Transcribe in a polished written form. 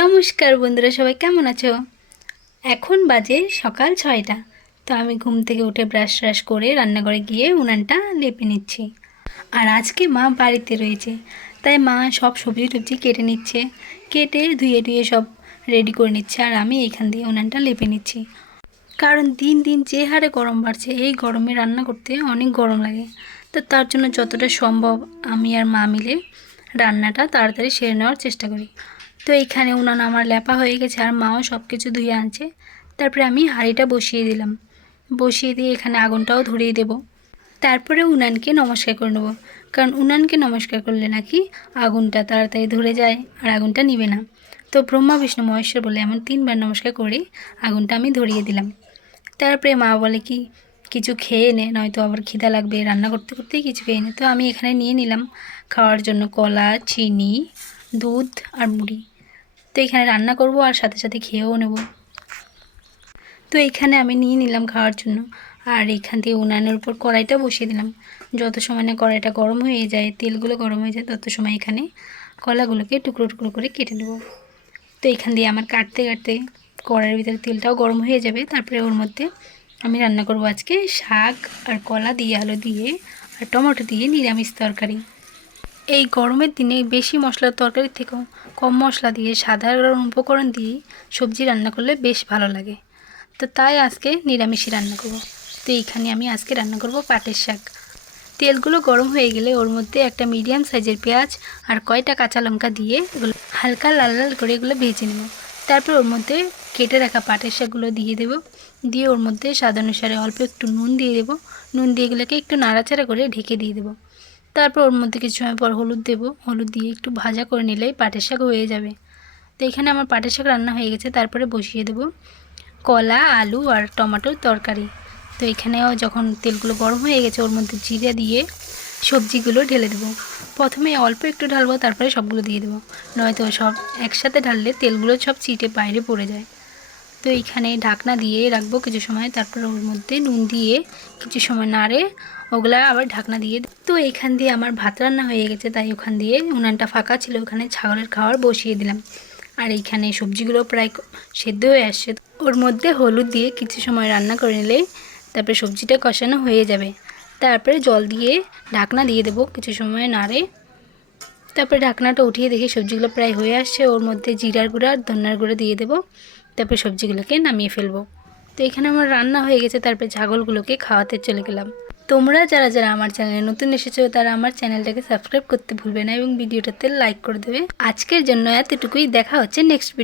নমস্কার বন্ধুরা, সবাই কেমন আছো? এখন বাজে সকাল 6টা। তো আমি ঘুম থেকে উঠে ব্রাশ ট্রাশ করে রান্নাঘরে গিয়ে উনানটা লেপে নিচ্ছি। আর আজকে মা বাড়িতে রয়েছে, তাই মা সব সবজি টবজি কেটে নিচ্ছে, কেটে ধুয়ে ধুয়ে সব রেডি করে নিচ্ছে। আর আমি এইখান দিয়ে উনানটা লেপে নিচ্ছি, কারণ দিন দিন যে হারে গরম বাড়ছে, এই গরমে রান্না করতে অনেক গরম লাগে। তো তার জন্য যতটা সম্ভব আমি আর মা মিলে রান্নাটা তাড়াতাড়ি সেরে নেওয়ার চেষ্টা করি। তো এইখানে উনান আমার লেপা হয়ে গেছে আর মাও সব কিছু ধুয়ে আনছে। তারপরে আমি হাঁড়িটা বসিয়ে দিলাম, বসিয়ে দিয়ে এখানে আগুনটাও ধরিয়ে দেব। তারপরে উনানকে নমস্কার করে নেবো, কারণ উনানকে নমস্কার করলে নাকি আগুনটা তাড়াতাড়ি ধরে যায় আর আগুনটা নিবে না। তো ব্রহ্মা বিষ্ণু মহেশ্বর বলে এমন 3বার নমস্কার করে আগুনটা আমি ধরিয়ে দিলাম। তারপরে মা বলে কি কিছু খেয়ে নে, নয়তো আবার খিদা লাগবে, রান্না করতে করতেই কিছু খেয়ে নে। তো আমি এখানে নিয়ে নিলাম খাওয়ার জন্য কলা, চিনি, দুধ আর মুড়ি। তো এখানে রান্না করব আর সাথে সাথে খেয়েও নেব। তো এইখানে আমি নিয়ে নিলাম খাওয়ার জন্য। আর এখান থেকে উনানের উপর কড়াইটা বসিয়ে দিলাম। যত সময় না কড়াইটা গরম হয়ে যায়, তেলগুলো গরম হয়ে যায়, তত সময় এখানে কলাগুলোকে টুকরো টুকরো করে কেটে নেব। তো এখান দিয়ে আমার কাটতে কাটতে কড়াইয়ের ভিতরে তেলটাও গরম হয়ে যাবে। তারপরে ওর মধ্যে আমি রান্না করব আজকে শাক আর কলা দিয়ে, আলু দিয়ে আর টমেটো দিয়ে নিরামিষ তরকারি। এই গরমের দিনে বেশি মশলার তরকারির থেকেও কম মশলা দিয়ে সাধারণ উপকরণ দিয়ে সবজি রান্না করলে বেশ ভালো লাগে। তো তাই আজকে নিরামিষই রান্না করব। তো এইখানে আমি আজকে রান্না করব পাটের শাক। তেলগুলো গরম হয়ে গেলে ওর মধ্যে একটা মিডিয়াম সাইজের পেঁয়াজ আর কয়টা কাঁচা লঙ্কা দিয়ে এগুলো হালকা লাল লাল করে এগুলো ভেজে নেব। তারপর ওর মধ্যে কেটে রাখা পাটের শাকগুলো দিয়ে দেব, দিয়ে ওর মধ্যে স্বাদ অনুসারে অল্প একটু নুন দিয়ে দেব। নুন দিয়ে এগুলোকে একটু নাড়াচাড়া করে ঢেকে দিয়ে দেবো। তারপর ওর মধ্যে কিছু সময় পর হলুদ দেব, হলুদ দিয়ে একটু ভাজা করে নিলেই পাটের শাক হয়ে যাবে। তো এখানে আমার পাটের শাক রান্না হয়ে গেছে। তারপরে বসিয়ে দেব কলা, আলু আর টমেটোর তরকারি। তো এখানেও যখন তেলগুলো গরম হয়ে গেছে, ওর মধ্যে জিরা দিয়ে সবজিগুলো ঢেলে দেবো। প্রথমে অল্প একটু ঢালবো, তারপরে সবগুলো দিয়ে দেবো, নয়তো সব একসাথে ঢাললে তেলগুলো সব ছিটে বাইরে পড়ে যায়। তো এইখানে ঢাকনা দিয়ে রাখবো কিছু সময়। তারপর ওর মধ্যে নুন দিয়ে কিছু সময় নাড়ে ওগুলা আবার ঢাকনা দিয়ে। তো এইখান দিয়ে আমার ভাত রান্না হয়ে গেছে, তাই ওখান দিয়ে উনানটা ফাঁকা ছিল, ওখানে ছাগলের খাবার বসিয়ে দিলাম। আর এইখানে সবজিগুলো প্রায় সেদ্ধ হয়ে আসছে। ওর মধ্যে হলুদ দিয়ে কিছু সময় রান্না করে নিলে তারপরে সবজিটা কষানো হয়ে যাবে। তারপরে জল দিয়ে ঢাকনা দিয়ে দেবো, কিছু সময় নাড়ে। তারপরে ঢাকনাটা উঠিয়ে দেখি সবজিগুলো প্রায় হয়ে আসছে। ওর মধ্যে জিরার গুঁড়া আর ধনিয়ার গুঁড়ো দিয়ে দেবো। তারপরে সবজিগুলোকে নামিয়ে ফেলবো। তো এখানে আমার রান্না হয়ে গেছে। তারপরে ছাগলগুলোকে খাওয়াতে চলে গেলাম। তোমরা যারা যারা আমার চ্যানেলে নতুন এসেছো তারা আমার চ্যানেলটাকে সাবস্ক্রাইব করতে ভুলবে না এবং ভিডিওটাতে লাইক করে দেবে। আজকের জন্য এতটুকুই, দেখা হচ্ছে নেক্সট ভিডিও।